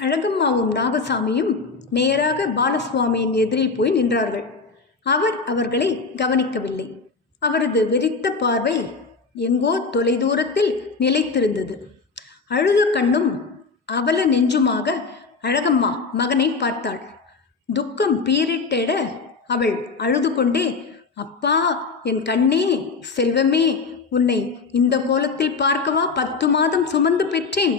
அழகம்மாவும் நாகசாமியும் நேராக பாலசுவாமியின் எதிரில் போய் நின்றார்கள். அவர் அவர்களை கவனிக்கவில்லை. அவரது வெறித்த பார்வை எங்கோ தொலைதூரத்தில் நிலைத்திருந்தது. அழுத கண்ணும் அவல நெஞ்சுமாக அழகம்மா மகனை பார்த்தாள். துக்கம் பீரிட்டிட அவள் அழுது கொண்டே, அப்பா, என் கண்ணே, செல்வமே, உன்னை இந்த கோலத்தில் பார்க்கவா 10 மாதம் சுமந்து பெற்றேன்.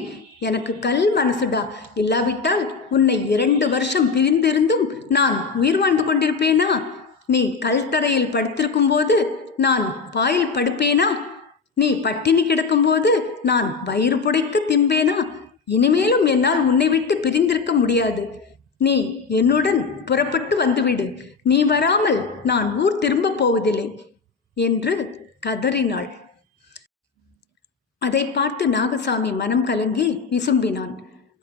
எனக்கு கல் மனசுடா. இல்லாவிட்டால் உன்னை 2 வருஷம் பிரிந்திருந்தும் நான் உயிர் வாழ்ந்து கொண்டிருப்பேனா? நீ கல் தரையில் படுத்திருக்கும் போது நான் பாயில் படுப்பேனா? நீ பட்டினி கிடக்கும்போது நான் வயிறு புடைக்க தின்பேனா? இனிமேலும் என்னால் உன்னை விட்டு பிரிந்திருக்க முடியாது. நீ என்னுடன் புறப்பட்டு வந்துவிடு. நீ வராமல் நான் ஊர் திரும்ப போவதில்லை என்று கதறினாள். அதை பார்த்து நாகசாமி மனம் கலங்கி விசும்பினான்.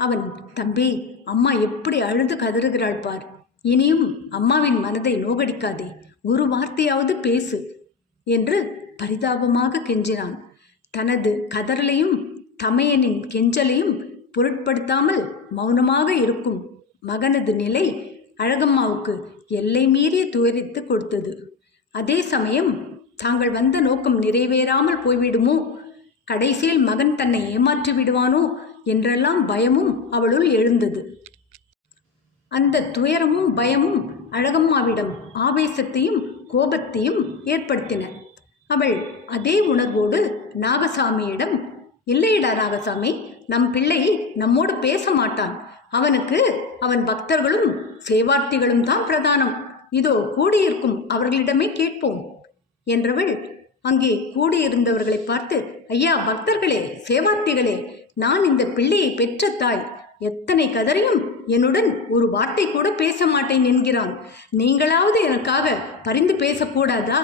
அவன், தம்பி, அம்மா எப்படி அழுது கதறுகிறாள் பார். இனியும் அம்மாவின் மனதை நோகடிக்காதே. ஒரு வார்த்தையாவது பேசு என்று பரிதாபமாக கெஞ்சினான். தனது கதறலையும் தமையனின் கெஞ்சலையும் பொருட்படுத்தாமல் மௌனமாக இருக்கும் மகனது நிலை அழகம்மாவுக்கு எல்லை மீறிய துயரித்து கொடுத்தது. அதே சமயம் தாங்கள் வந்த நோக்கம் நிறைவேறாமல் போய்விடுமோ, கடைசியில் மகன் தன்னை ஏமாற்றி விடுவானோ என்றெல்லாம் பயமும் அவளுள் எழுந்தது. அந்த துயரமும் பயமும் அழகம்மாவிடம் ஆவேசத்தையும் கோபத்தையும் ஏற்படுத்தின. அவள் அதே உணர்வோடு நாகசாமியிடம், இல்லையடா நாகசாமி, நம் பிள்ளை நம்மோடு பேச மாட்டான். அவனுக்கு அவன் பக்தர்களும் சேவார்த்திகளும் தான் பிரதானம். இதோ கூடியிருக்கும் அவர்களிடமே கேட்போம் என்றவள் அங்கே கூடியிருந்தவர்களை பார்த்து, ஐயா பக்தர்களே, சேவார்த்திகளே, நான் இந்த பிள்ளையை பெற்ற தாய். எத்தனை கதறியும் என்னுடன் ஒரு வார்த்தை கூட பேச மாட்டேன் என்கிறான். நீங்களாவது எனக்காக பரிந்து பேசக்கூடாதா?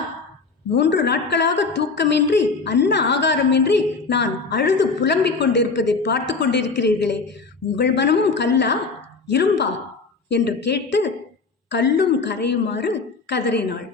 3 நாட்களாக தூக்கமின்றி அன்ன ஆகாரமின்றி நான் அழுது புலம்பிக் கொண்டிருப்பதை பார்த்து கொண்டிருக்கிறீர்களே, உங்கள் மனமும் கல்லா இரும்பா என்று கேட்டு கல்லும் கரையுமாறு கதறினாள்.